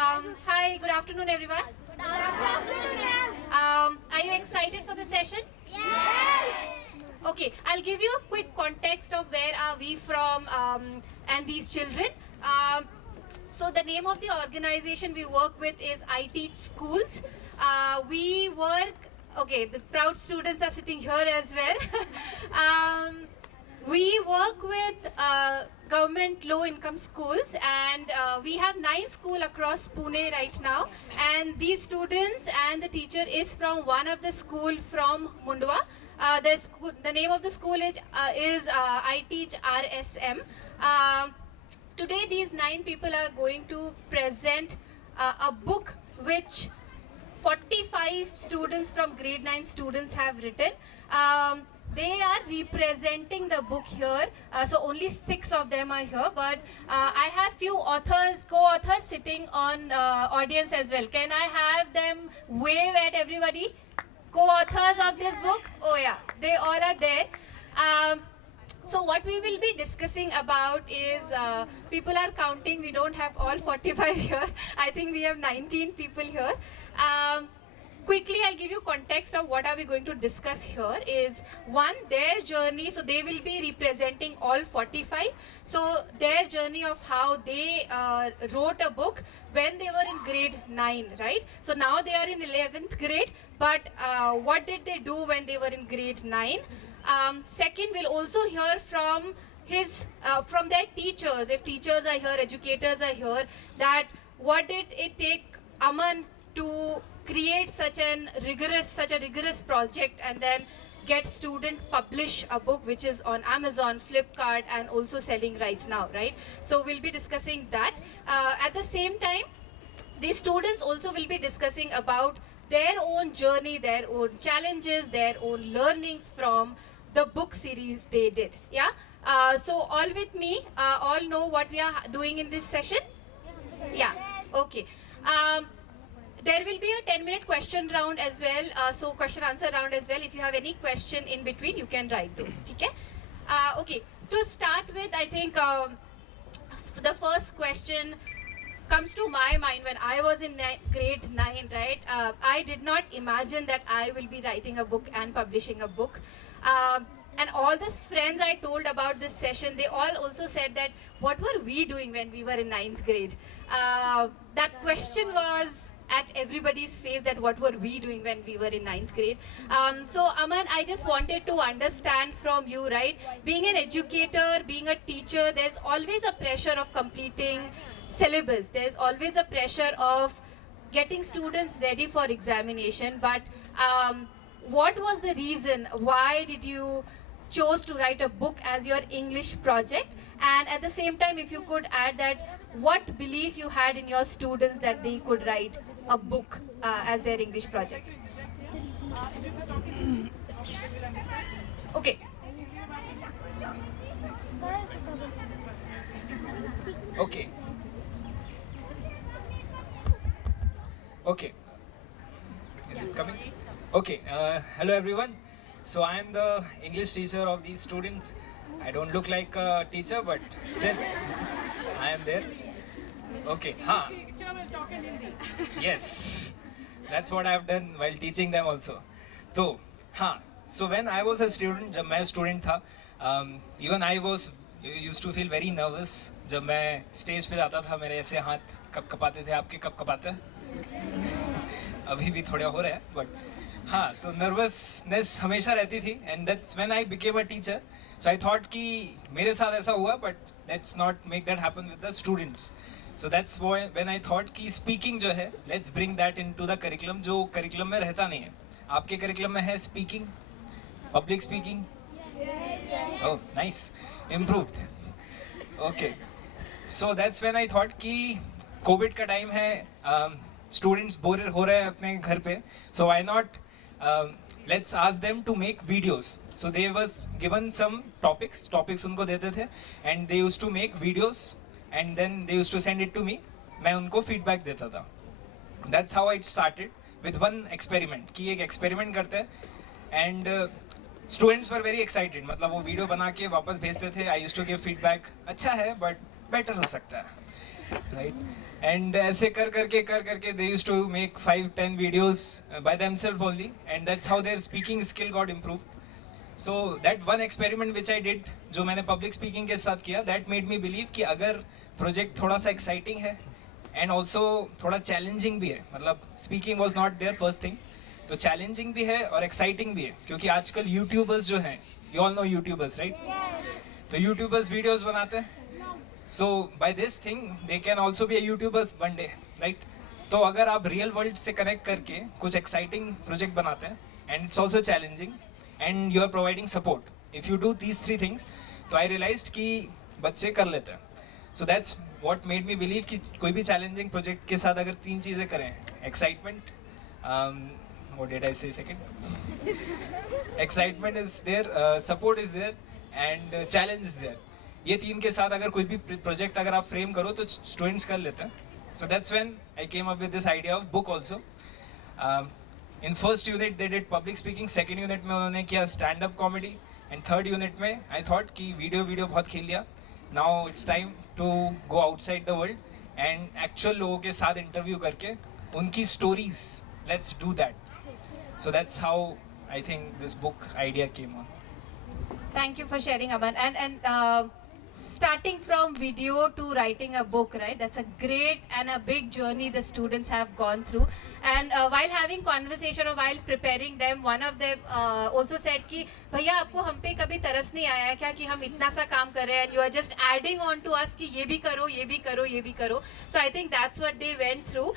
Hi, good afternoon, everyone. Good afternoon. Are you excited for the session? Yes. Okay, I'll give you a quick context of where are we from and these children. So the name of the organization we work with is iTeach Schools. We work, okay, the proud students are sitting here as well. We work with government low-income schools, and we have 9 schools across Pune right now. And these students and the teacher is from one of the school from Mundwa. The name of the school is iTeach RSM. Today, these 9 people are going to present a book which 45 students from grade 9 students have written. They are representing the book here, so only 6 of them are here, but I have few authors, co-authors sitting on audience as well. Can I have them wave at everybody? Co-authors of this book? Oh yeah, they all are there. So what we will be discussing about is, people are counting, we don't have all 45 here. I think we have 19 people here. Quickly, I'll give you context of what are we going to discuss here is, one, their journey. So they will be representing all 45. So their journey of how they wrote a book when they were in grade 9, right? So now they are in 11th grade, but what did they do when they were in grade 9? Second, we'll also hear from from their teachers. If teachers are here, educators are here, that what did it take Aman to create such a rigorous project and then get student publish a book which is on Amazon, Flipkart, and also selling right now, right? So we'll be discussing that. At the same time, the students also will be discussing about their own journey, their own challenges, their own learnings from the book series they did. Yeah. So all with me, all know what we are doing in this session? Yeah. Okay. There will be a 10-minute question round as well, so question answer round as well. If you have any question in between, you can write those. Okay? Okay, to start with, I think the first question comes to my mind when I was in grade 9, right? I did not imagine that I will be writing a book and publishing a book. And all these friends I told about this session, they all also said that, what were we doing when we were in 9th grade? That question was at everybody's face, that what were we doing when we were in 9th grade. So Aman, I just wanted to understand from you, right? Being an educator, being a teacher, there's always a pressure of completing syllabus. There's always a pressure of getting students ready for examination. But what was the reason? Why did you chose to write a book as your English project? And at the same time, if you could add that, what belief you had in your students that they could write a book as their English project? Okay. Okay. Okay. Is it coming? Okay. Hello everyone. So I am the English teacher of these students. I don't look like a teacher, but still, I am there. Okay. Ha. Yes. That's what I have done while teaching them also. So, ha. So when I was a student, जब मैं student था, even I was used to feel very nervous. जब मैं stage पे जाता था, मेरे ऐसे हाथ कब कपाते थे, आपके कब कपाते हैं? अभी भी थोड़ा हो रहा है, but हाँ, तो nervousness हमेशा रहती थी, and that's when I became a teacher. So I thought कि मेरे साथ ऐसा हुआ, but let's not make that happen with the students. So that's why when I thought कि speaking जो है, let's bring that into the curriculum, जो curriculum में रहता नहीं है. आपके curriculum में है speaking, public speaking. Oh, nice, improved. Okay. So that's when I thought कि COVID का time है, students बोर हो रहे हैं अपने घर पे. So why not let's ask them to make videos. So they was given some topics उनको देते थे, and they used to make videos, and then they used to send it to me. मैं उनको feedback देता था. That's how it started with one experiment. कि एक experiment करते हैं, and students were very excited. मतलब वो video बना के वापस भेजते थे. I used to give feedback. अच्छा है, but better हो सकता है. right? And ऐसे कर करके they used to make 5-10 videos by themselves only, and that's how their speaking skill got improved. So that one experiment which I did, जो मैंने public speaking के साथ किया, that made me believe कि अगर project थोड़ा सा exciting है and also थोड़ा challenging भी है, मतलब speaking was not their first thing, तो challenging भी है और exciting भी है, क्योंकि आजकल YouTubers जो हैं, you all know YouTubers, right? तो YouTubers videos बनाते हैं, so by this thing they can also be a YouTubers one day, right? तो अगर आप real world से connect करके कुछ exciting project बनाते हैं and it's also challenging and you are providing support, if you do these three things, तो I realized कि बच्चे कर लेते हैं. So that's what made me believe कि कोई भी challenging project के साथ अगर तीन चीज़ें करें, excitement, what did I say second? Excitement is there, support is there, and challenge is there. ये तीन के साथ अगर कोई भी project अगर आप frame करो तो students कर लेते हैं. So that's when I came up with this idea of book also. In first unit they did public speaking, second unit में उन्होंने किया stand up comedy, and third unit में I thought कि video बहुत खेल लिया. Now it's time to go outside the world and actual लोगों के साथ interview करके उनकी stories, let's do that. So that's how I think this book idea came on. Thank you for sharing, Aman. And starting from video to writing a book, right? That's a great and a big journey the students have gone through. And while having conversation or while preparing them, one of them also said कि भैया आपको हम पे कभी तरस नहीं आया क्या कि हम इतना सा काम कर रहे हैं and you are just adding on to us कि ये भी करो, ये भी करो, ये भी करो. So I think that's what they went through.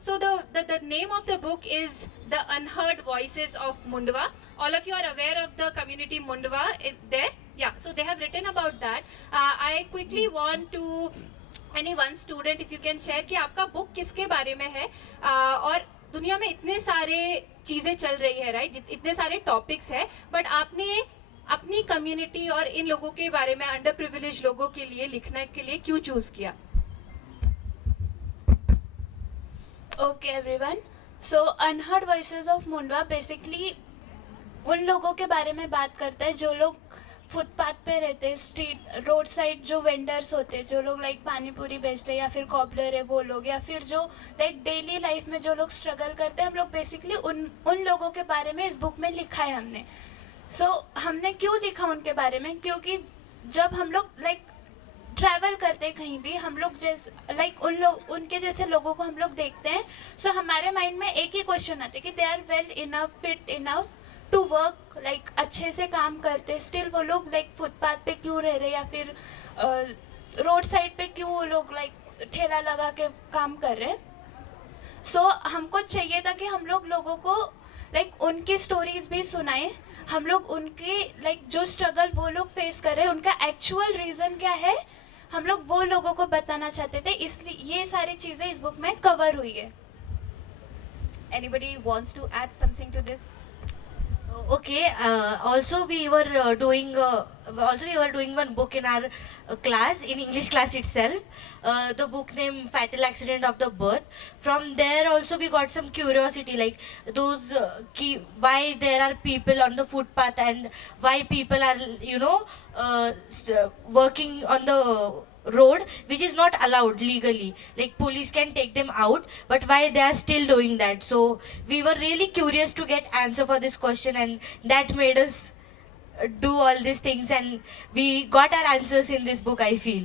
So the name of the book is The Unheard Voices of Mundwa. All of you are aware of the community Mundwa there? Yeah, so they have written about that. I quickly want to any one student if you can share कि आपका book किसके बारे में है और दुनिया में इतने सारे चीज़ें चल रही है राइट, इतने सारे टॉपिक्स है, बट आपने अपनी कम्युनिटी और इन लोगों के बारे में अंडर प्रिविलेज लोगों के लिए लिखने के लिए क्यों चूज किया? Okay everyone, so unheard voices of Mundhwa basically उन लोगों के बारे में बात करता है जो लोग फुटपाथ पे रहते हैं, स्ट्रीट रोड साइड जो वेंडर्स होते हैं, जो लोग लाइक पानी पूरी बेचते हैं या फिर कॉबलर है वो लोग, या फिर जो लाइक डेली लाइफ में जो लोग स्ट्रगल करते हैं, हम लोग बेसिकली उन लोगों के बारे में इस बुक में लिखा है हमने. सो हमने क्यों लिखा उनके बारे में, क्योंकि जब हम लोग लाइक ट्रैवल करते हैं कहीं भी, हम लोग जैसे लाइक उनके जैसे लोगों को हम लोग देखते हैं, सो हमारे माइंड में एक ही क्वेश्चन आता है कि they are well enough, fit enough to work, like अच्छे से काम करते, स्टिल वो लोग लाइक फुटपाथ पे क्यों रह रहे या फिर रोड साइड पे क्यों वो लोग लाइक ठेला लगा के काम कर रहे. सो हमको चाहिए था कि हम लोग लोगों को लाइक उनकी स्टोरीज भी सुनाएं, हम लोग उनके लाइक जो स्ट्रगल वो लोग फेस कर रहे हैं उनका एक्चुअल रीज़न क्या है, हम लोग वो लोगों को बताना चाहते थे, इसलिए ये सारी चीज़ें इस बुक में कवर हुई है. Anybody wants to add something to this? Okay, also we were doing one book in our class, in English class itself, the book name Fatal Accident of the Birth. From there also we got some curiosity, like those why there are people on the footpath and why people are working on the road, which is not allowed legally, like police can take them out, but why they are still doing that. So we were really curious to get answer for this question, and that made us do all these things, and we got our answers in this book, I feel.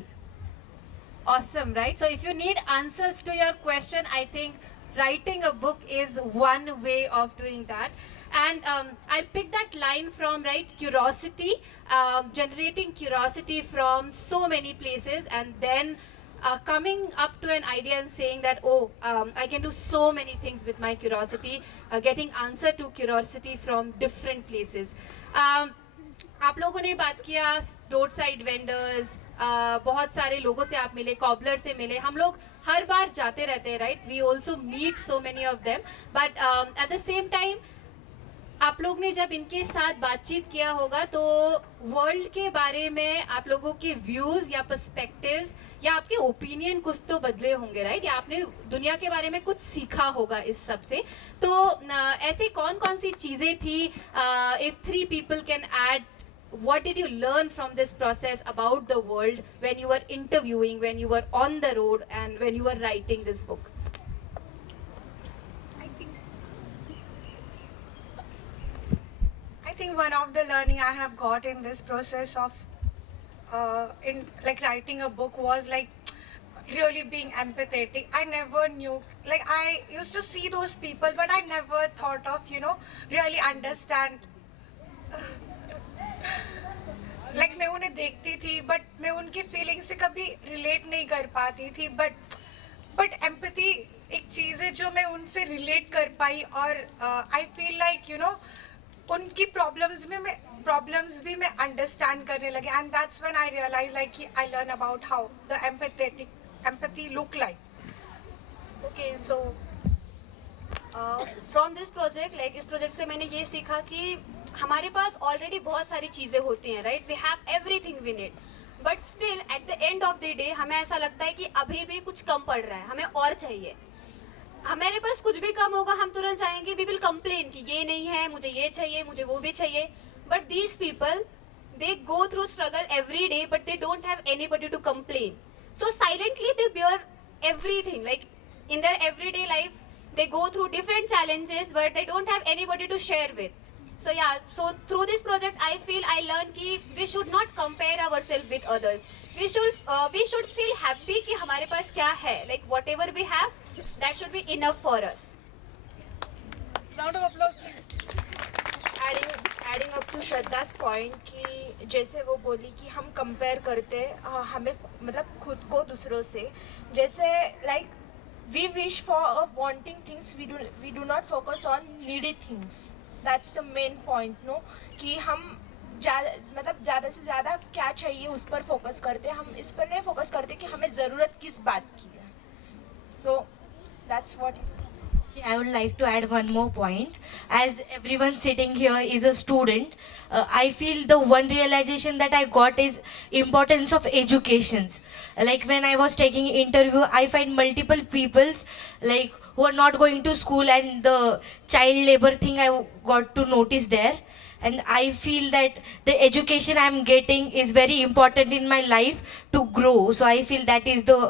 Awesome, right? So if you need answers to your question, I think writing a book is one way of doing that. And I'll pick that line from, right, curiosity, generating curiosity from so many places, and then coming up to an idea and saying that, oh, I can do so many things with my curiosity, getting answer to curiosity from different places. आप लोगों ने बात किया road side vendors, बहुत सारे लोगों से आप मिले, कॉबलर से मिले, हम लोग हर बार जाते रहते हैं, right? We also meet so many of them, but at the same time आप लोग ने जब इनके साथ बातचीत किया होगा तो वर्ल्ड के बारे में आप लोगों के व्यूज या पर्सपेक्टिव्स या आपके ओपिनियन कुछ तो बदले होंगे, राइट? या आपने दुनिया के बारे में कुछ सीखा होगा इस सब से. तो ऐसे कौन कौन सी चीजें थी, if 3 people can add what did you learn from this process about the world when you were interviewing, when you were on the road, and when you were writing this book? I think one of the learning I have got in this process of in like writing a book was like really being empathetic. I never knew, like I used to see those people, but I never thought of, you know, really understand. Like मैं उन्हें देखती थी, but मैं उनकी feelings से कभी relate नहीं कर पाती थी, but empathy एक चीज़ है जो मैं उनसे रिलेट कर पाई, और I feel like, you know, उनकी प्रॉब्लम्स भी मैं अंडरस्टैंड करने लगे, and that's when I realized like I learn about how the empathy look like. Okay, so from this project, like इस प्रोजेक्ट से मैंने ये सीखा कि हमारे पास ऑलरेडी बहुत सारी चीज़ें होती हैं, right? We have everything we need, but still at the end of the day हमें ऐसा लगता है कि अभी भी कुछ कम पड़ रहा है, हमें और चाहिए। हमारे पास कुछ भी कम होगा, हम तुरंत चाहेंगे, वी विल कंप्लेन कि ये नहीं है, मुझे ये चाहिए, मुझे वो भी चाहिए। But these people, they go through struggle every day, but they don't have anybody to complain. So silently they bear everything, like in their everyday life they go through different challenges, but they don't have anybody to share with. So yeah, so through this project I feel I learned कि we should not compare ourselves with others. We should feel happy कि हमारे पास क्या है, like whatever we have, that should be enough for us. Round of applause. Adding up to Shraddha's point कि जैसे वो बोली कि हम कंपेयर करते हमें मतलब खुद को दूसरों से, जैसे like we wish for wanting things, we do not focus on needy things. That's the main point, no? कि हम ज़्यादा से ज़्यादा क्या चाहिए उस पर फोकस करते हैं, हम इस पर नहीं फोकस करते कि हमें ज़रूरत किस बात की है. So that's what is. I would like to add one more point. As everyone sitting here is a student, I feel the one realization that I got is importance of educations. Like when I was taking interview, I find multiple peoples like who are not going to school, and the child labor thing I got to notice there. And I feel that the education I am getting is very important in my life to grow. So I feel that is the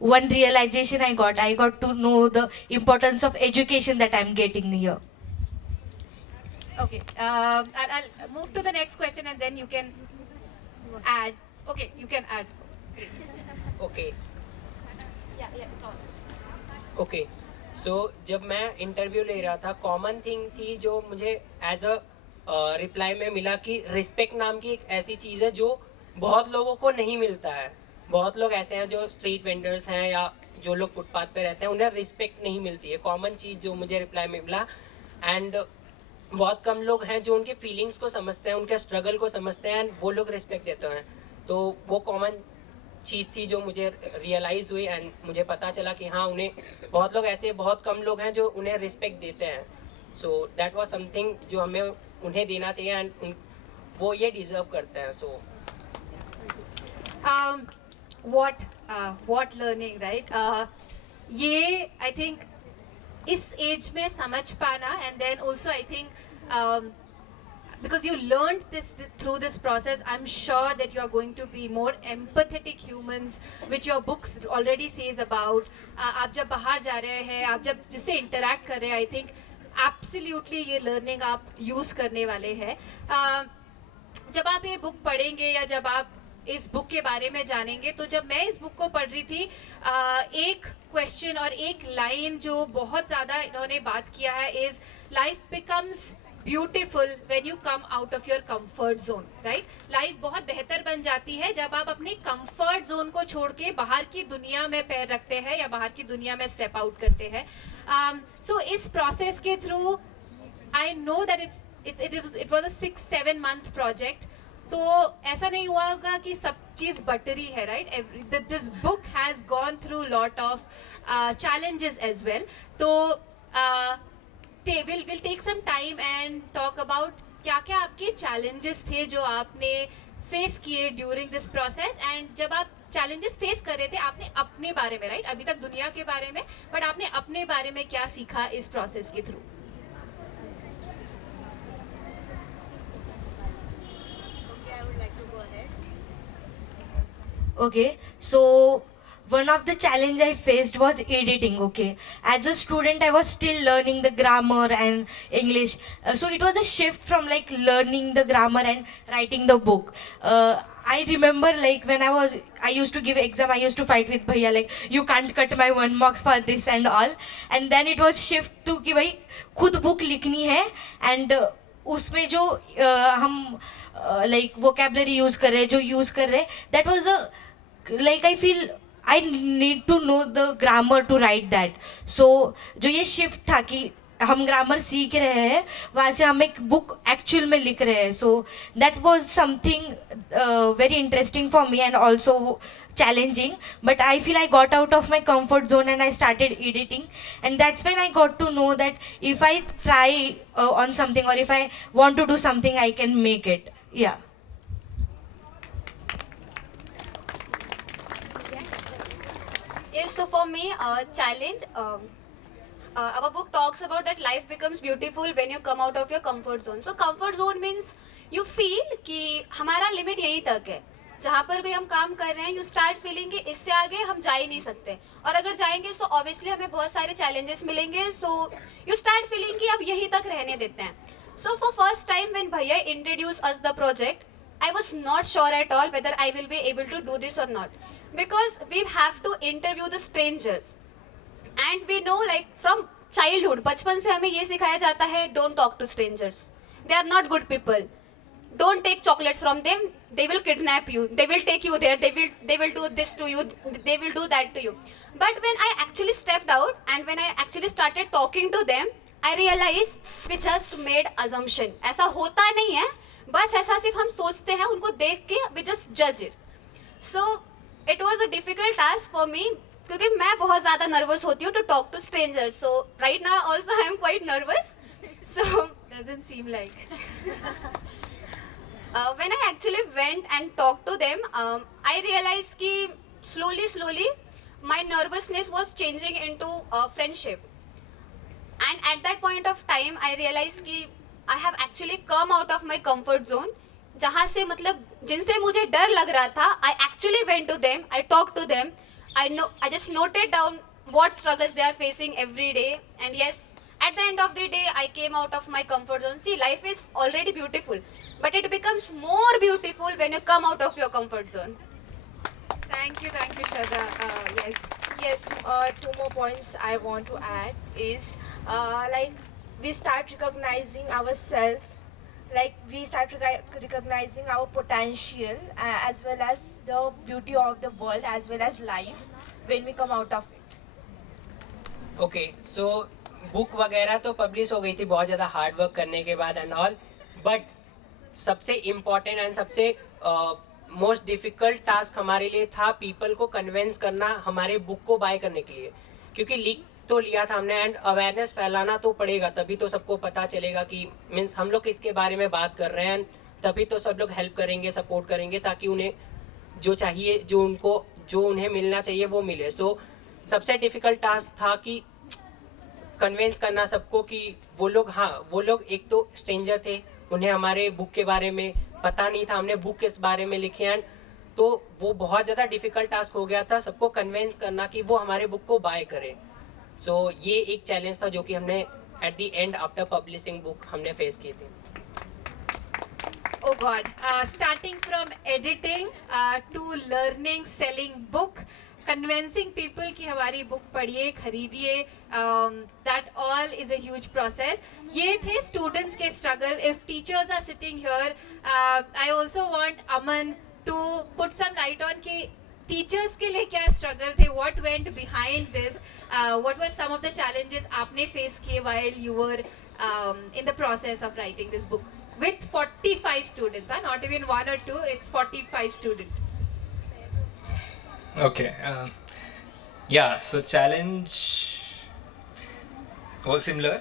one realization I got. I got to know the importance of education that I'm getting here. Okay, I'll move to the next question and then you can add. Okay, you can add. Okay Yeah, it's on. Okay so जब मैं interview ले रहा था, common thing थी जो मुझे as a reply में मिला कि रिस्पेक्ट नाम की एक ऐसी चीज़ है जो बहुत लोगों को नहीं मिलता है। बहुत लोग ऐसे हैं जो स्ट्रीट वेंडर्स हैं या जो लोग फुटपाथ पे रहते हैं, उन्हें रिस्पेक्ट नहीं मिलती है। कॉमन चीज़ जो मुझे रिप्लाई में मिला, एंड बहुत कम लोग हैं जो उनके फीलिंग्स को समझते हैं, उनके स्ट्रगल को समझते हैं, एंड वो लोग रिस्पेक्ट देते हैं। तो वो कॉमन चीज़ थी जो मुझे रियलाइज़ हुई, एंड मुझे पता चला कि हाँ, उन्हें बहुत लोग ऐसे बहुत कम लोग हैं जो उन्हें रिस्पेक्ट देते हैं। सो दैट वाज समथिंग जो हमें उन्हें देना चाहिए, एंड वो ये डिज़र्व करते हैं। सो what learning, right? ये I think इस एज में समझ पाना, and then also I think because you learned this through this process, I'm sure that you are going to be more empathetic humans, which your books already says about. आप जब बाहर जा रहे हैं, आप जब जिससे interact कर रहे हैं, I think absolutely ये learning आप use करने वाले हैं। जब आप ये book पढ़ेंगे या जब आप इस बुक के बारे में जानेंगे, तो जब मैं इस बुक को पढ़ रही थी, एक क्वेश्चन और एक लाइन जो बहुत ज़्यादा इन्होंने बात किया है is life becomes beautiful when you come out of your comfort zone, right? Life बहुत बेहतर बन जाती है जब आप अपने कंफर्ट जोन को छोड़ के बाहर की दुनिया में पैर रखते हैं या बाहर की दुनिया में स्टेप आउट करते हैं। सो इस प्रोसेस के through I know that it was a 6-7 month project. तो ऐसा नहीं हुआ होगा कि सब चीज़ बटरी है, right? This book has gone through lot of challenges as well. तो we'll take some time and talk about क्या क्या आपके challenges थे जो आपने फेस किए ड्यूरिंग दिस प्रोसेस, एंड जब आप challenges फेस कर रहे थे आपने अपने बारे में, राइट, अभी तक दुनिया के बारे में, बट आपने अपने बारे में क्या सीखा इस प्रोसेस के through? Okay, so one of the challenge I faced was editing. Okay, as a student, I was still learning the grammar and English, so it was a shift from like learning the grammar and writing the book. I remember like when I used to give exam, I used to fight with bhaiya like you can't cut my 1 marks for this and all, and then it was shift to कि भाई खुद book लिखनी है and उसमें जो हम like vocabulary use कर रहे हैं, जो use कर रहे हैं, that was a like I feel I need to know the grammar to write that. So जो ये shift था कि हम ग्रामर सीख रहे हैं वहाँ से हम एक बुक एक्चुअल में लिख रहे हैं. So that was something very interesting for me and also challenging, but I feel I got out of my comfort zone and I started editing, and that's when I got to know that if I try on something or if I want to do something, I can make it. Yeah. Yes, so for me, challenge. Our book talks about that life becomes beautiful when you come out of your comfort zone. So comfort zone means you feel कि हमारा limit यहीं तक है. जहाँ पर भी हम काम कर रहे हैं, you start feeling कि इससे आगे हम जा ही नहीं सकते. और अगर जाएंगे तो obviously हमें बहुत सारे challenges मिलेंगे. So you start feeling कि अब यहीं तक रहने देते हैं. So for first time when भैया introduced us the project, I was not sure at all whether I will be able to do this or not. Because we have to interview the strangers. And we know like from childhood, बचपन से हमें ये सिखाया जाता है, don't talk to strangers. They are not good people. Don't take chocolates from them. They will kidnap you. They will take you there. They will do this to you. They will do that to you. But when I actually stepped out and when I actually started talking to them, I realized we just made assumption. ऐसा होता नहीं है. बस ऐसा सिर्फ हम सोचते हैं, उनको देख के we just judge it. So it was a difficult task for me क्योंकि मैं बहुत ज़्यादा nervous होती हूँ to talk to strangers. So right now also I am quite nervous. So doesn't seem like. When I actually went and talked to them, I realized कि slowly my nervousness was changing into friendship. And at that point of time, I realized कि I have actually come out of my comfort zone. जहाँ से मतलब जिनसे मुझे डर लग रहा था, I actually went to them, I talked to them, I just noted down what struggles they are facing every day, and yes, at the end of the day, I came out of my comfort zone. See, life is already beautiful, but it becomes more beautiful when you come out of your comfort zone. Thank you, Shraddha. Yes, two more points I want to add is like we start recognizing ourselves, like we start recognizing our potential as well as the beauty of the world as well as life when we come out of it. Okay, so book वगैरह तो publish हो गई थी बहुत ज़्यादा hard work करने के बाद एंड ऑल, बट सबसे इम्पॉर्टेंट एंड सबसे मोस्ट डिफ़िकल्ट टास्क हमारे लिए था पीपल को कन्विंस करना हमारे बुक को बाय करने के लिए, क्योंकि लीक तो लिया था हमने एंड अवेयरनेस फैलाना तो पड़ेगा, तभी तो सबको पता चलेगा कि मीन्स हम लोग इसके बारे में बात कर रहे हैं, तभी तो सब लोग हेल्प करेंगे, सपोर्ट करेंगे, ताकि उन्हें जो चाहिए, जो उन्हें मिलना चाहिए वो मिले. सो सबसे डिफ़िकल्ट टास्क था कि कन्विंस करना सबको कि वो लोग एक तो स्ट्रेंजर थे, उन्हें हमारे बुक के बारे में पता नहीं था, हमने बुक किस बारे में लिखी है, तो वो बहुत ज़्यादा डिफ़िकल्ट टास्क हो गया था सबको कन्विंस करना कि वो हमारे बुक को बाय करें. सो ये एक चैलेंज था जो कि हमने eight the and after publishing book हमने फेस किए थे. Oh God, starting from editing to learning, selling book, convincing people कि हमारी book पढ़िए, खरीदिए, that all is a huge process. ये थे students के struggle. If teachers are sitting here, I also want Aman to put some light on कि teachers के लिए क्या struggle थे, what went behind this, what were some of the challenges आपने face किए while you were in the process of writing this book with 45 students, not even one or two, it's 45 students. Okay. Yeah, so challenge was similar.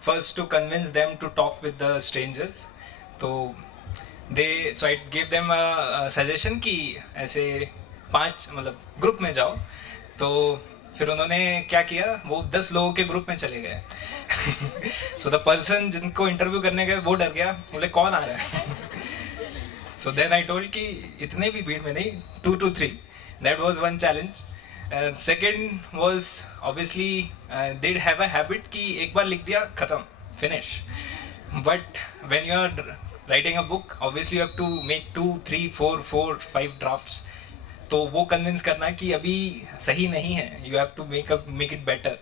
First to convince them to talk with the strangers. So I gave them a suggestion कि ऐसे 5 मतलब group में जाओ. तो फिर उन्होंने क्या किया, वो 10 लोगों के ग्रुप में चले गए. सो द पर्सन जिनको इंटरव्यू करने गए वो डर गया, बोले कौन आ रहा है. So then I told कि इतने भी भीड़ में नहीं, 2 to 3. That was one challenge. Second was obviously they'd have a habit कि एक बार लिख दिया खत्म, finish. But when you are writing a book, obviously you have to make 2, 3, 4, 4, 5 drafts. तो वो कन्विंस करना कि अभी सही नहीं है, you have to make it better.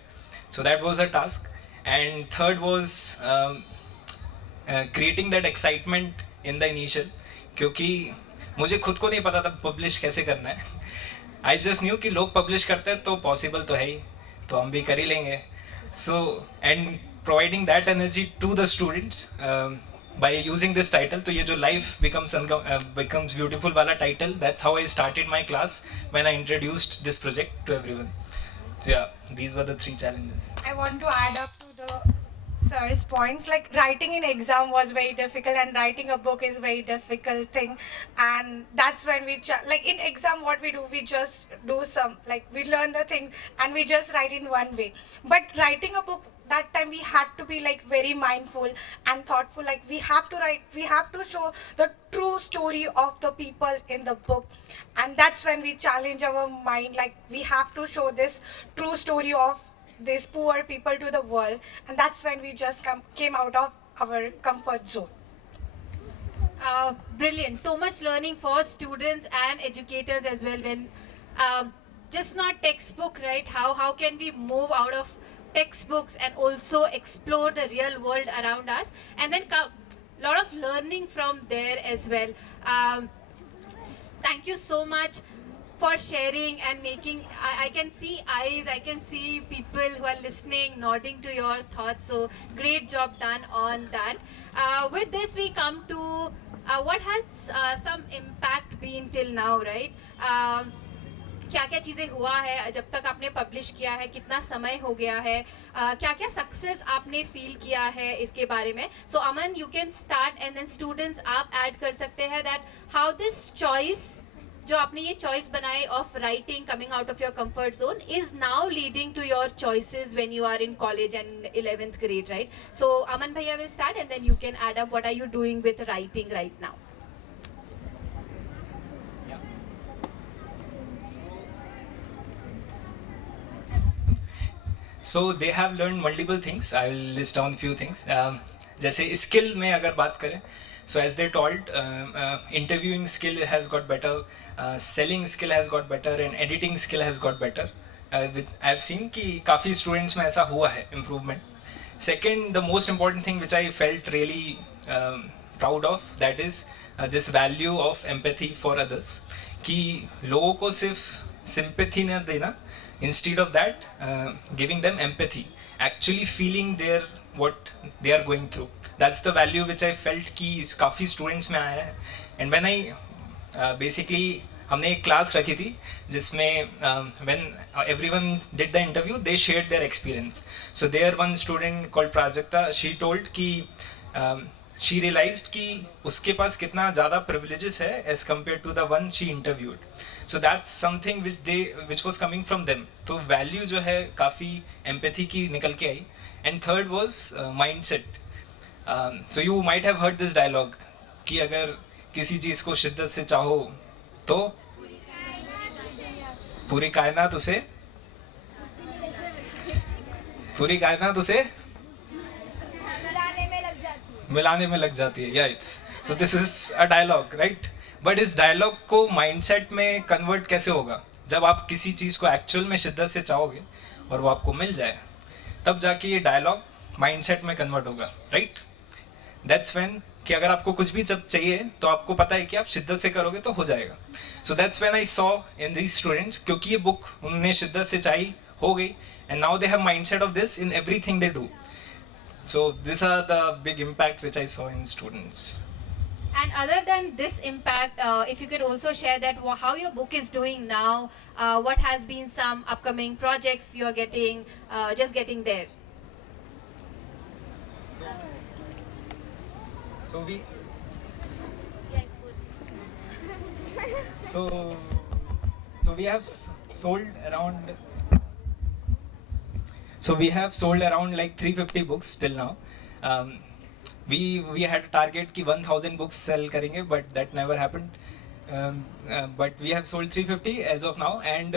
So that was a task. And third was creating that excitement in the initial, क्योंकि मुझे खुद को नहीं पता था पब्लिश कैसे करना है. आई जस्ट न्यू कि लोग पब्लिश करते हैं तो पॉसिबल तो है ही, तो हम भी कर ही लेंगे. So and providing that energy to the students by using this title. तो ये जो life becomes beautiful वाला title, that's how I started my class when I introduced this project to everyone. So yeah, these were the 3 challenges. I want to add up to the sir's points. Like writing in exam was very difficult, and writing a book is a very difficult thing. And that's when we like in exam, what we do, we just do we learn the things and we just write in one way. But writing a book, that time we had to be like very mindful and thoughtful. Like we have to show the true story of the people in the book, and that's when we challenge our mind. Like we have to show this true story of these poor people to the world, and that's when we just came out of our comfort zone. Brilliant. So much learning for students and educators as well. When just not textbook, right? How can we move out of textbooks and also explore the real world around us, and then lot of learning from there as well. Thank you so much for sharing and making. I can see eyes, I can see people who are listening, nodding to your thoughts. So great job done on that. With this we come to what has some impact been till now, right? क्या क्या चीज़ें हुआ है जब तक आपने publish किया है, कितना समय हो गया है, क्या क्या सक्सेस आपने फील किया है इसके बारे में. So Aman, you can start and then students आप ऐड कर सकते हैं दैट हाउ दिस चॉइस, जो आपने ये चॉइस बनाई of writing coming out of your comfort zone, is now leading to your choices when you are in college and 11th grade, right? So Aman भैया will start and then you can add up what are you doing with writing right now. So they have learned multiple things. I will list down few things. जैसे skill में अगर बात करें, so as they told, interviewing skill has got better, selling skill has got better, and editing skill has got better. I have seen कि काफ़ी students में ऐसा हुआ है improvement. Second, the most important thing which I felt really proud of, that is this value of empathy for others. कि लोगों को सिर्फ sympathy न देना, instead of that giving them empathy, actually feeling what they are going through. That's the value which I felt कि काफ़ी students में आया है. And when I basically हमने एक class रखी थी जिसमें when everyone did the interview, they shared their experience. So there one student called Prajakta, she told कि she realized कि उसके पास कितना ज़्यादा privileges है as compared to the one she interviewed. So that's something which was coming from them. तो value जो है काफ़ी empathy की निकल के आई. And third was mindset. So you might have heard this dialogue कि अगर किसी चीज़ को शिद्दत से चाहो तो पूरी कायनात उसे मिलाने में लग जाती है. Yeah, so this is a dialogue, right? But इस डायलॉग को माइंडसेट में कन्वर्ट कैसे होगा? जब आप किसी चीज़ को एक्चुअल में शिद्दत से चाहोगे और वो आपको मिल जाए, तब जाके ये डायलॉग माइंडसेट में कन्वर्ट होगा, राइट? दैट्स व्हेन कि अगर आपको कुछ भी जब चाहिए तो आपको पता है कि आप शिद्दत से करोगे तो हो जाएगा. So that's when I saw in these students, क्योंकि ये बुक उन्होंने शिद्दत से चाहिए, हो गई, and now they have mindset of this in everything they do. So this are the big impact which I saw in students. And other than this impact, if you could also share that how your book is doing now, what has been some upcoming projects you are getting, just getting there. So we have sold around like 350 books till now. we had a target कि 1000 books sell करेंगे, but that never happened. But we have sold 350 as of now, and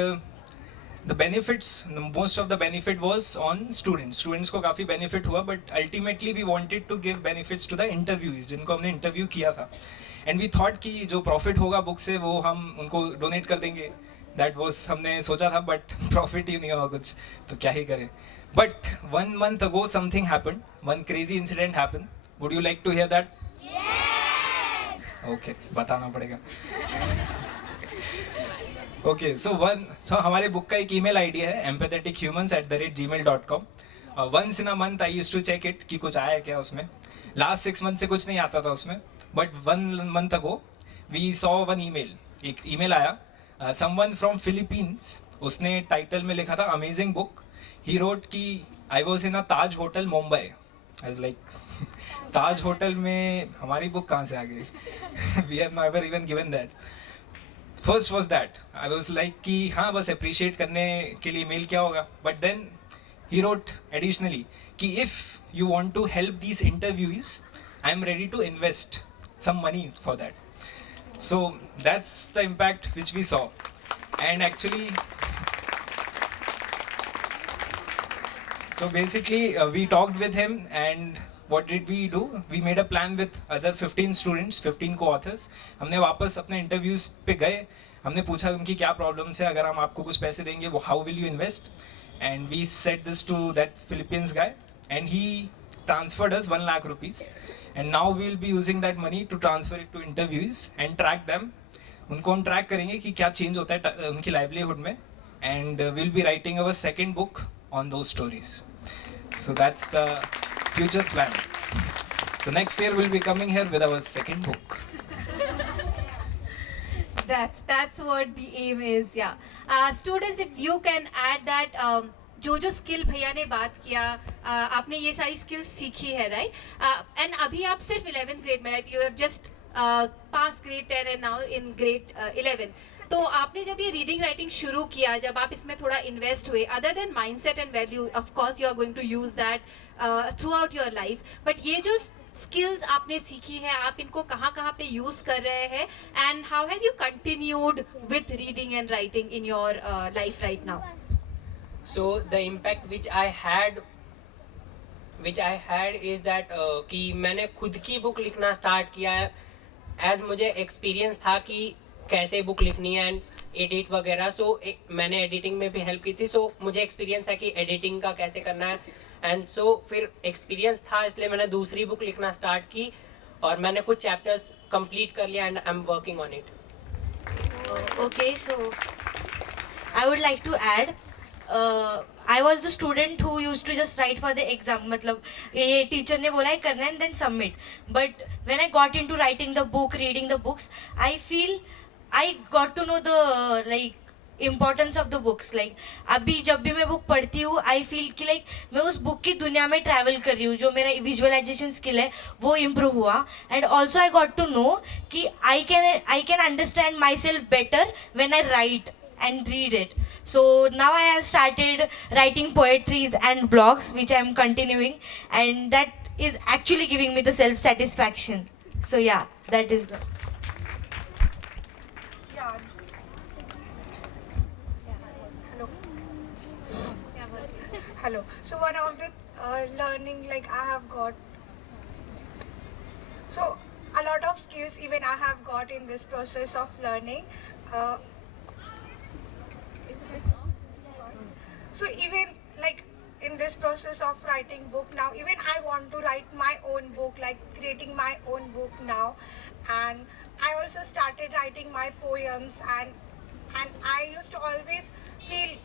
the benefits, most of the benefit was on students को काफ़ी benefit हुआ, but ultimately we wanted to give benefits to the interviewees जिनको हमने interview किया था, and we thought कि जो profit होगा book से वो हम उनको donate कर देंगे. That was हमने सोचा था, but profit ही नहीं हुआ कुछ, तो क्या ही करें. But 1 month ago something happened, one crazy incident happened. Would you like to hear that? Yes. Okay, बताना पड़ेगा. Okay, so हमारे book का एक email ID है empathichumans@gmail.com. Once in a month I used to check it कि कुछ आया क्या उसमें. Last 6 months से कुछ नहीं आता था उसमें. But 1 month ago we saw one email. एक email आया. Someone from Philippines, उसने टाइटल में लिखा था अमेजिंग बुक. He wrote कि I was in a Taj Hotel Mumbai. I was like Taj hotel में हमारी बुक कहाँ से आ गई? We have never even given that. First was that I was like कि हाँ बस appreciate करने के लिए मेल क्या होगा? But then he wrote additionally कि if you want to help these interviewees, I am ready to invest some money for that. So that's the impact which we saw, and actually so basically we talked with him, and what did we do? We made a plan with other 15 students, 15 co-authors. हमने वापस अपने interviews पे गए, हमने पूछा उनकी क्या problems है, अगर हम आपको कुछ पैसे देंगे वो how will you invest? And we said this to that Philippines guy, and he transferred us 1 lakh rupees. And now we will be using that money to transfer it to interviewees and track them. उनको हम track करेंगे कि क्या change होता है उनकी livelihood में, and we'll be writing our second book on those stories. So that's the future plan. So next year we'll be coming here with our second book. That's what the aim is, yeah. Students, if you can add that, जो skill भैया ने बात किया, आपने ये सारी skills सीखी है, राइट? एंड अभी आप सिर्फ 11th ग्रेड में, right? You have just pass grade 10 and now in grade 11. तो आपने जब ये रीडिंग राइटिंग शुरू किया, जब आप इसमें थोड़ा इन्वेस्ट हुए, other than mindset and value, of course you are going to use that throughout your life, but ये जो स्किल्स आपने सीखी है, आप इनको कहाँ कहाँ पे यूज कर रहे हैं, and how have you continued with reading and writing in your life right now? So the impact which I had is that कि मैंने खुद की बुक लिखना स्टार्ट किया है, एज मुझे एक्सपीरियंस था कि कैसे बुक लिखनी है एंड एडिट वगैरह. सो मैंने एडिटिंग में भी हेल्प की थी, सो मुझे एक्सपीरियंस है कि एडिटिंग का कैसे करना है, एंड सो फिर एक्सपीरियंस था इसलिए मैंने दूसरी बुक लिखना स्टार्ट की और मैंने कुछ चैप्टर्स कंप्लीट कर लिया and I am working on it. Okay, so I would like to add. I was the student who used to just write for the exam. मतलब ये teacher ने बोला है करना and then submit. But when I got into writing the book, reading the books, I feel I got to know the importance of the books. Like अभी जब भी मैं बुक पढ़ती हूँ, I feel कि मैं उस बुक की दुनिया में ट्रैवल कर रही हूँ. जो मेरा विजुअलाइजेशन स्किल है वो इम्प्रूव हुआ, and also I got to know कि I can understand myself better when I write and read it. So now I have started writing poetries and blogs, which I am continuing, and that is actually giving me the self satisfaction. So yeah, that is the... Yeah. Hello. So one of the learning I have got. So a lot of skills even I have got in this process of learning. So even in this process of writing book now, even I want to write my own book, creating my own book now, and I also started writing my poems, and I used to always feel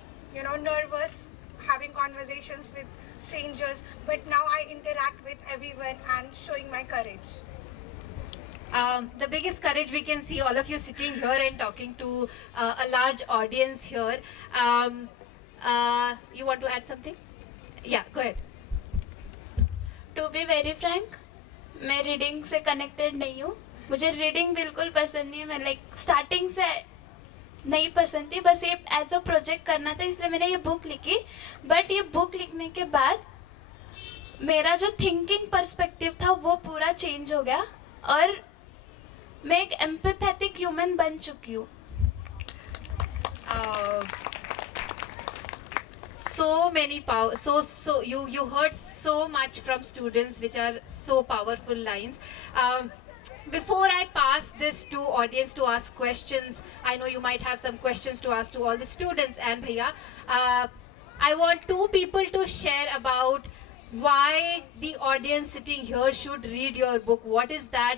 nervous having conversations with strangers, but now I interact with everyone and showing my courage. The biggest courage we can see all of you sitting here and talking to a large audience here. You want to add something? Yeah, go ahead. To be very frank, मैं reading से connected नहीं हूँ. मुझे reading बिल्कुल पसंद नहीं है. मैं स्टार्टिंग से नहीं पसंद थी, बस ये एज अ प्रोजेक्ट करना था इसलिए मैंने ये बुक लिखी. बट ये बुक लिखने के बाद मेरा जो थिंकिंग पर्सपेक्टिव था वो पूरा चेंज हो गया और मैं एक एम्पैथेटिक ह्यूमन बन चुकी हूँ. Uh, so many power, so you heard so much from students, which are so powerful lines. Before I pass this to audience to ask questions, I know you might have some questions to ask to all the students and Bhaiya. I want two people to share about why the audience sitting here should read your book. What is that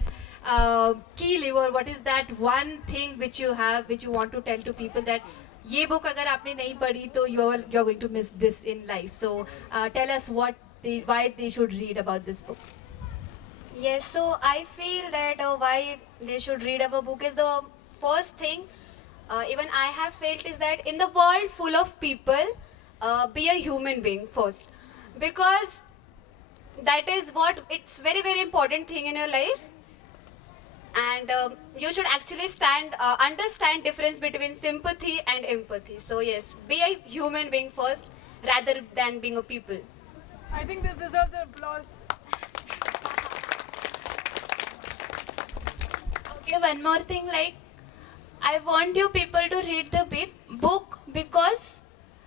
key lever? What is that one thing which you have, which you want to tell to people that ये book अगर आपने नहीं पढ़ी तो you're going to miss this in life. So tell us why they should read about this book. Yes, so I feel that why they should read our book is the first thing, even I have felt, is that in the world full of people, be a human being first. Because that is what, it's very, very important thing in your life. And you should actually understand difference between sympathy and empathy. So yes, be a human being first rather than being a people. I think this deserves an applause. Okay, one more thing, like I want you people to read the book because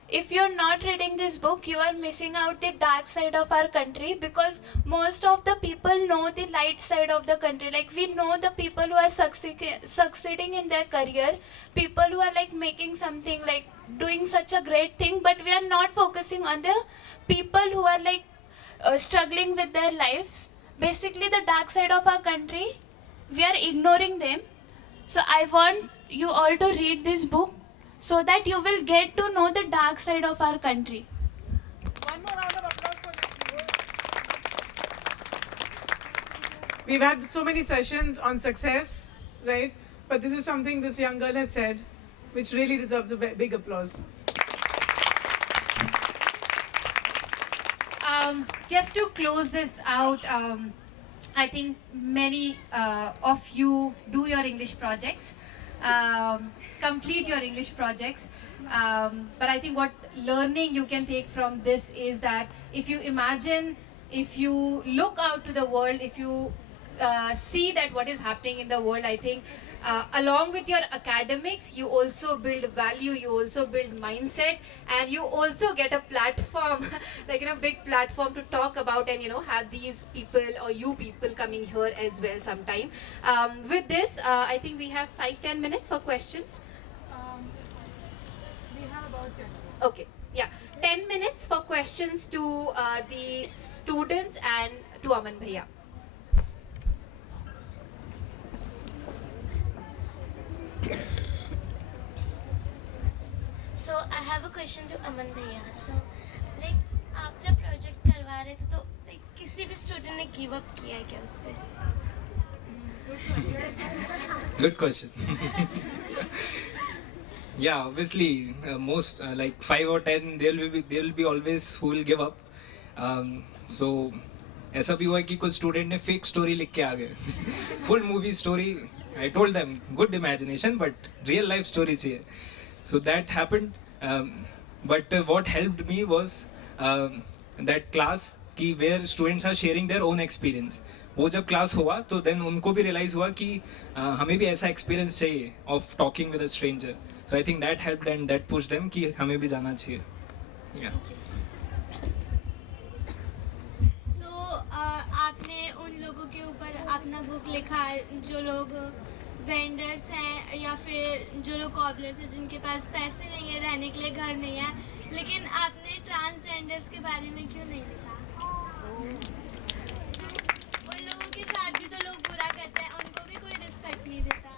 if you're not reading this book, you are missing out the dark side of our country, because most of the people know the light side of the country. Like we know the people who are succeeding in their career, people who are like making something, like doing such a great thing, but we are not focusing on the people who are like struggling with their lives. Basically the dark side of our country, we are ignoring them. So I want you all to read this book so that you will get to know the dark side of our country. One more round of applause for this. We've had so many sessions on success, right? But this is something this young girl has said, which really deserves a big applause. Just to close this out, I think many of you do your English projects, complete your English projects. But I think what learning you can take from this is that if you imagine, if you look out to the world, if you see that what is happening in the world, I think along with your academics, you also build value, you also build mindset, and you also get a platform, like big platform to talk about, and have these people or you people coming here as well sometime. With this, I think we have 5-10 minutes for questions. We have about 10. Okay, yeah, 10 minutes for questions to the students and to Aman Bhaiya. So I have a question to Aman Bhaiya. So like आप जब project करवा रहे थे तो like किसी भी student ने give up किया क्या उस पे? Good question. Yeah, obviously, most like 5 or 10, there will be always who will give up. So ऐसा भी हुआ कि कुछ स्टूडेंट ने फेक स्टोरी लिख के आ गए. Full movie story. I told them good imagination, but real life story चाहिए. So that happened. But what helped me was that class कि where students are sharing their own experience. वो जब class हुआ तो then उनको भी realise हुआ कि हमें भी ऐसा एक्सपीरियंस चाहिए of talking with a stranger. So I think that helped and that push them कि हमें भी जाना चाहिए. आपने उन लोगों के ऊपर अपना बुक लिखा जो लोग वेंडर्स हैं या फिर जो लोग कॉबलर्स हैं जिनके पास पैसे नहीं है, रहने के लिए घर नहीं है, लेकिन आपने ट्रांसजेंडर्स के बारे में क्यों नहीं लिखा? उन लोगों के साथ भी तो लोग बुरा करते हैं, उनको भी कोई रिस्पेक्ट नहीं देता.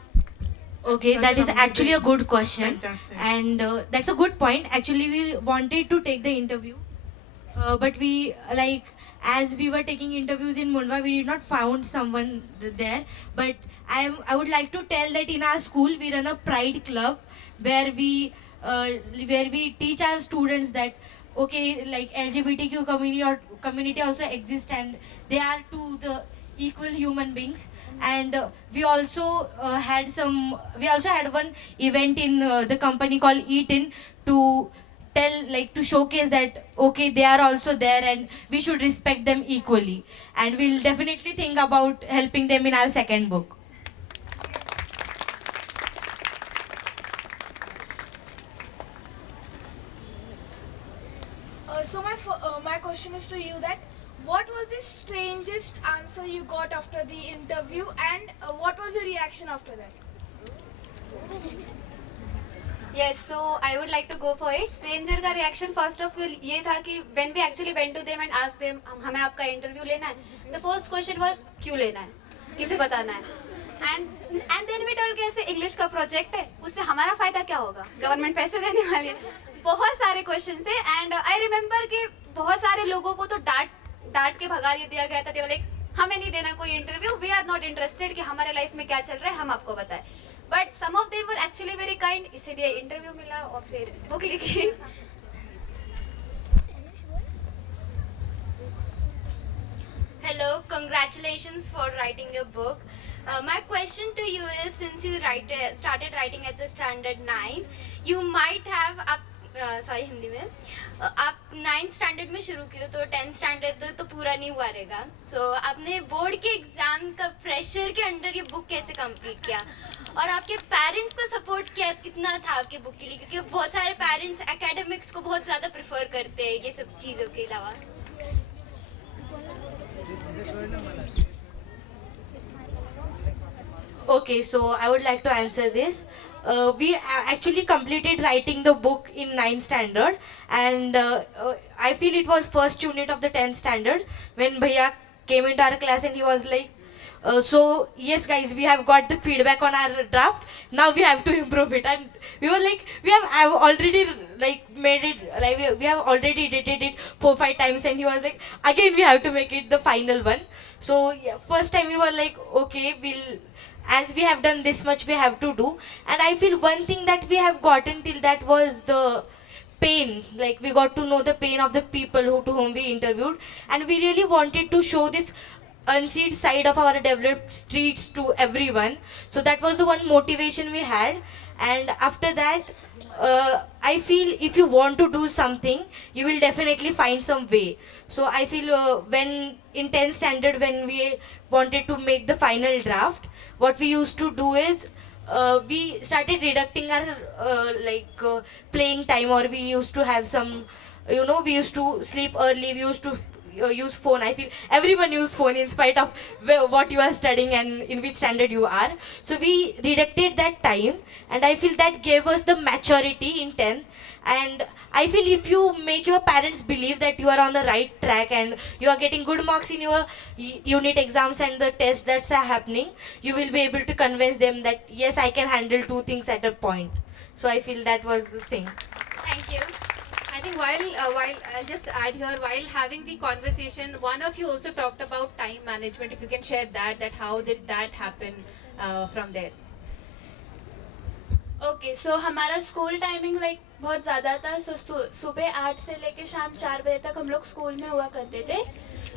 Okay, that is actually a good question. Fantastic. And that's a good point. Actually, we wanted to take the interview, but we as we were taking interviews in Mundwa, we did not found someone there. But I would like to tell that in our school we run a pride club where we teach our students that okay, like LGBTQ community also exists and they are to the equal human beings. And we also had one event in the company called iTeach to tell, like to showcase that okay, they are also there and we should respect them equally, and we'll definitely think about helping them in our second book. My question is to you that what was the strangest answer you got after the interview, and what was your reaction after that? Yes, so I would like to go for it. Stranger का reaction first of all ये था कि when we actually went to them and asked them हमें आपका interview लेना है, the first question was क्यों लेना है, किसे बताना है, and then we told कि ऐसे English का project है, उससे हमारा फायदा क्या होगा, government पैसे देने वाली है, बहुत सारे question थे and I remember कि बहुत सारे लोगों को तो डांट के भगा दिया गया था, they were like हमें नहीं देना कोई interview, we are not interested कि हमारे life में क्या चल रहा है हम आपको बताएं. But some of them were actually very kind, इसीलिए इंटरव्यू मिला और फिर बुक लिखी. Hello, congratulations for writing your book. My question to you is, since you started writing at the standard 9, you might have Hindi में आप 9th standard में शुरू किए तो 10th स्टैंडर्ड तो पूरा नहीं हुआ रहेगा. सो आपने बोर्ड के एग्जाम का प्रेशर के अंडर ये बुक कैसे कंप्लीट किया, और आपके पेरेंट्स का सपोर्ट कितना था आपके बुक के लिए, क्योंकि बहुत सारे पेरेंट्स एकेडमिक्स को बहुत ज़्यादा प्रेफर करते हैं ये सब चीज़ों के अलावा. Okay, so I would like to answer this. We actually completed writing the book in 9th standard, and I feel it was first unit of the 10th standard when Bhaiya came into our class and he was like, so yes guys, we have got the feedback on our draft, now we have to improve it. And we were like, I've already like made it, like we have already edited it 4-5 times, and he was like, again we have to make it the final one. So yeah, first time we were like, okay, as we have done this much we have to do. And I feel one thing that we have gotten till that was the pain, like we got to know the pain of the people to whom we interviewed, and we really wanted to show this unseen side of our developed streets to everyone. So that was the one motivation we had. And after that, I feel if you want to do something, you will definitely find some way. So I feel when in 10th standard, when we wanted to make the final draft, what we used to do is we started reducting our playing time, or we used to have some, we used to sleep early, we used to use phone. I feel everyone use phone in spite of what you are studying and in which standard you are. So we reducted that time, and I feel that gave us the maturity in 10th. And I feel if you make your parents believe that you are on the right track and you are getting good marks in your unit exams and the tests that's happening, you will be able to convince them that yes, I can handle 2 things at a point. So I feel that was the thing. Thank you. I think while I'll just add here, while having the conversation, one of you also talked about time management. If you can share that how did that happen from there? Okay so हमारा school timing like बहुत ज़्यादा था. सो सुबह 8 से लेके शाम 4 बजे तक हम लोग स्कूल में हुआ करते थे.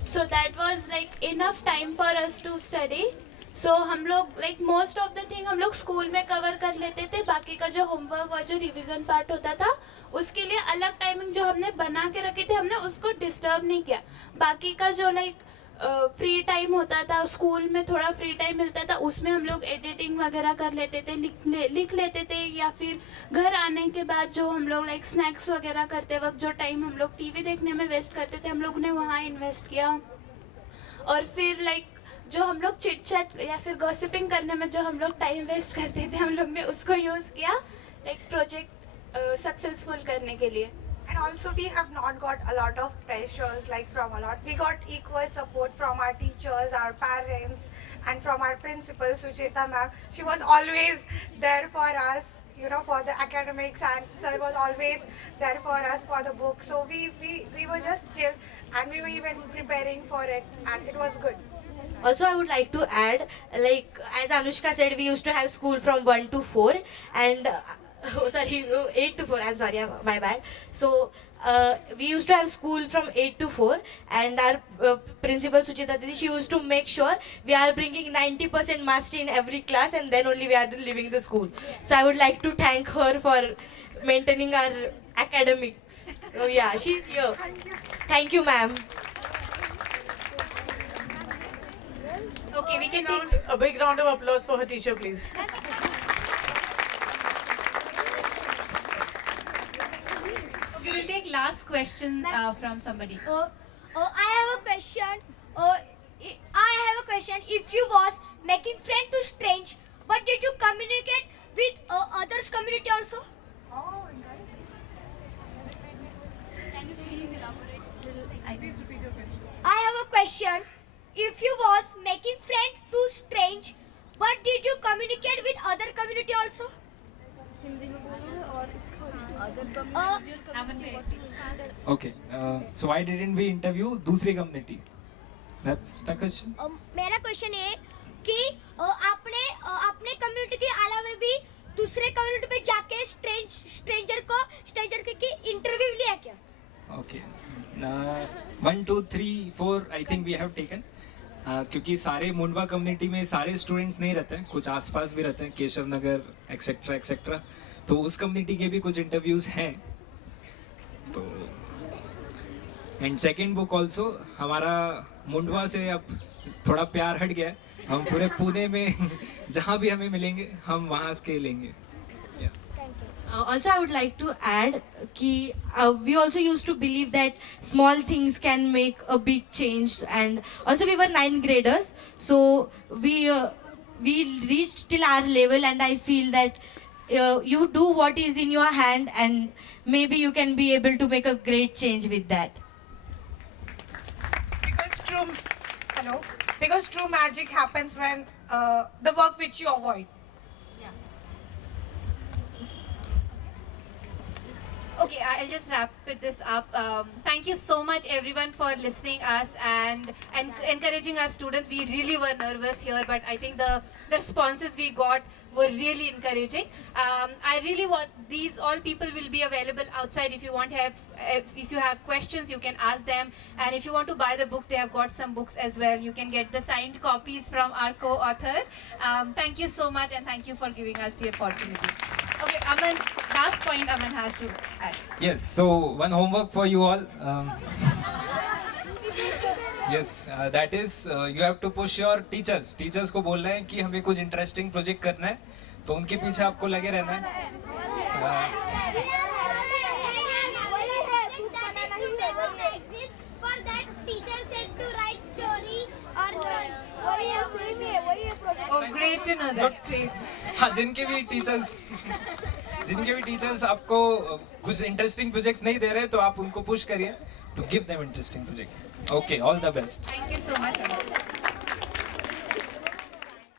So that was like enough time for us to study. So हम लोग like most of the thing हम लोग स्कूल में कवर कर लेते थे. बाकी का जो होमवर्क और जो रिवीजन पार्ट होता था उसके लिए अलग टाइमिंग जो हमने बना के रखे थे, हमने उसको डिस्टर्ब नहीं किया. बाकी का जो लाइक फ्री टाइम होता था, स्कूल में थोड़ा फ्री टाइम मिलता था, उसमें हम लोग एडिटिंग वगैरह कर लेते थे, लिख लेते थे. या फिर घर आने के बाद जो हम लोग लाइक स्नैक्स वगैरह करते वक्त जो टाइम हम लोग टीवी देखने में वेस्ट करते थे, हम लोग ने वहाँ इन्वेस्ट किया. और फिर लाइक जो हम लोग चिट चैट या फिर गॉसिपिंग करने में जो हम लोग टाइम वेस्ट करते थे, हम लोग ने उसको यूज़ किया लाइक प्रोजेक्ट सक्सेसफुल करने के लिए. And also we have not got a lot of pressures we got equal support from our teachers, our parents, and from our principal Sucheta ma'am. She was always there for us, for the academics, and sir was always there for us for the book. So we were just chill, and we were even preparing for it, and it was good. Also, I would like to add, like as Anushka said, we used to have school from 1 to 4, and 8 to 4. I'm sorry, my bad. So we used to have school from 8 to 4, and our principal Suchita Didi, she used to make sure we are bringing 90% mastery in every class, and then only we are leaving the school. So I would like to thank her for maintaining our academics. Oh yeah, she's here. Thank you, ma'am. Okay, we can take. A big round of applause for her teacher, please. Okay, we'll take last question from somebody. I have a question. I have a question. If you was making friend to strange, but did you communicate with others community also? I have a question. If you was making friend to strange, but did you communicate with other community also? Okay, so why didn't we interview दूसरी community? That's the question. मेरा question ये कि आपने अपने community के अलावा भी दूसरे कम्युनिटी पे जाके स्ट्रेंजर की इंटरव्यू लिया क्या? Okay. 1, 2, 3, 4 I think we have taken. क्योंकि सारे मुंडवा कम्युनिटी में सारे स्टूडेंट्स नहीं रहते हैं, कुछ आसपास भी रहते हैं, केशव नगर एक्सेट्रा एक्सेट्रा, तो उस कम्युनिटी के भी कुछ इंटरव्यूज हैं. तो एंड सेकंड बुक ऑल्सो हमारा मुंडवा से अब थोड़ा प्यार हट गया है, हम पूरे पुणे में जहाँ भी हमें मिलेंगे हम वहाँ के लेंगे. Also, I would like to add that we also used to believe that small things can make a big change, and also we were 9th graders, so we reached till our level, and I feel that you do what is in your hand, and maybe you can be able to make a great change with that. Because true magic happens when the work which you avoid. Okay, I'll just wrap this up. Thank you so much everyone for listening us and encouraging our students. We really were nervous here, but I think the responses we got were really encouraging. I really want these all people will be available outside. If you have questions, you can ask them. And if you want to buy the books, they have got some books as well. You can get the signed copies from our co-authors. Thank you so much, and thank you for giving us the opportunity. Okay, Aman, last point Aman has to add. Yes, so one homework for you all. Yes, that is you have to push your teachers. Teachers को बोलना है कि हमें कुछ interesting project करना है, तो उनके पीछे आपको लगे रहना है. Oh, great to know that. Great. हाँ, जिनके भी टीचर्स आपको कुछ इंटरेस्टिंग प्रोजेक्ट्स नहीं दे रहे, तो आप उनको पुश करिए to give them interesting project. Okay, all the best. Thank you so much, Aman.